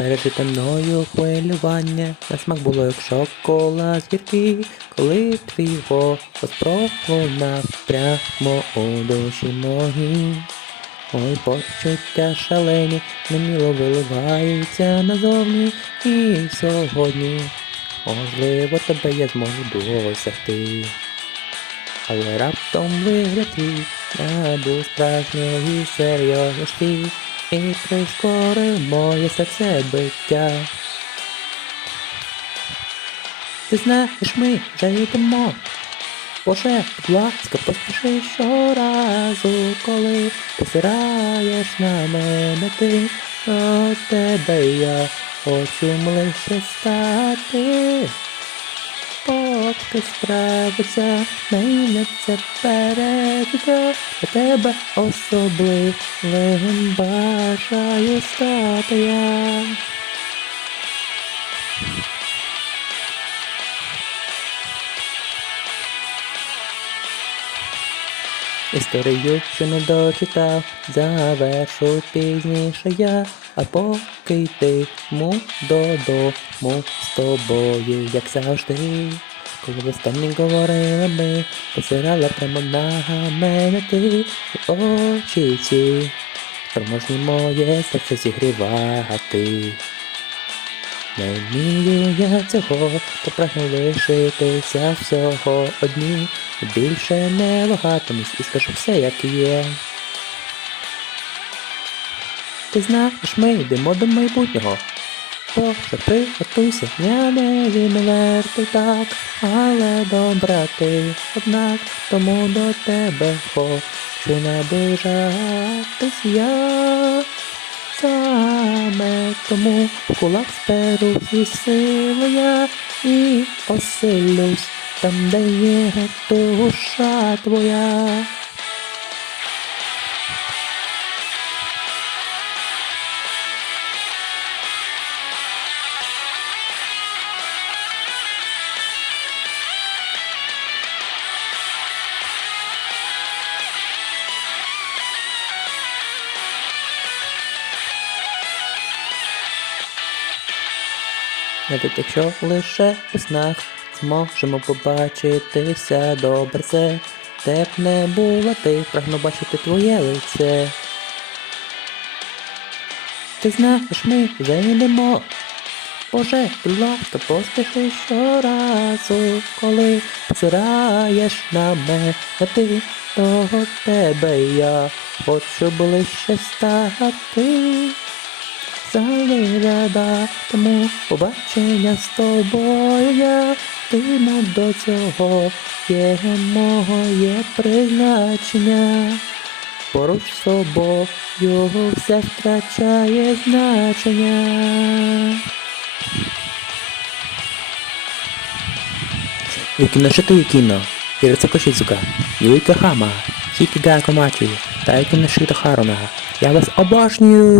пережите мною хвилювання, на смак було як шоколад гіркий, коли твій голос пролунав прямо у душі моїй. Ой, почуття шалені, неміло виливаються назовні і сьогодні. Можливо, тебе я зможу досягти. Але раптом вигляд твій набув справжньої серйозності і прискорив моє серце биття. Ти знаєш, ми вже йдемо. Боже, будь ласка, поспіши щоразу, коли посираєш на мене ти, до тебе я хочу ближче стати. Поки справиться, найметься перед для тебе особливим бажаю стати я. Історію, що не дочитав, завершу пізніше я, а поки йтиму додому з тобою, як завжди. Коли востаннє говорили ми, посирала прямо на мене ти і очі ці, спроможні моє серце зігрівати. Не вмію я цього, попрагну лишитися всього одні. Більше не вагатимусь і скажу все, як є. Ти знаєш, ми йдемо до майбутнього. Боже, приготуйся, я не він вертий так, але добра ти, однак тому до тебе хочу наближатись я. Саме тому в кулак сперу сили я і оселюсь там, де є душа твоя. Навіть якщо лише у снах зможемо побачитися добре це, де б не було ти, прагну бачити твоє лице. Ти знаєш, ми вже йдемо. Боже, будь ласка, поспіши щоразу, коли позираєш на мене ти, того тебе я хочу ближче стати. Залежада, тому побачення з тобою я тиму до цього є моє призначення. Поруч з собою все втрачає значення. Юкіно шиту кіно, Ірица Кошіцука, Юйка Хама, Хікіга Комачі, та Юкіно Шито Харуна. Я вас обожнюю!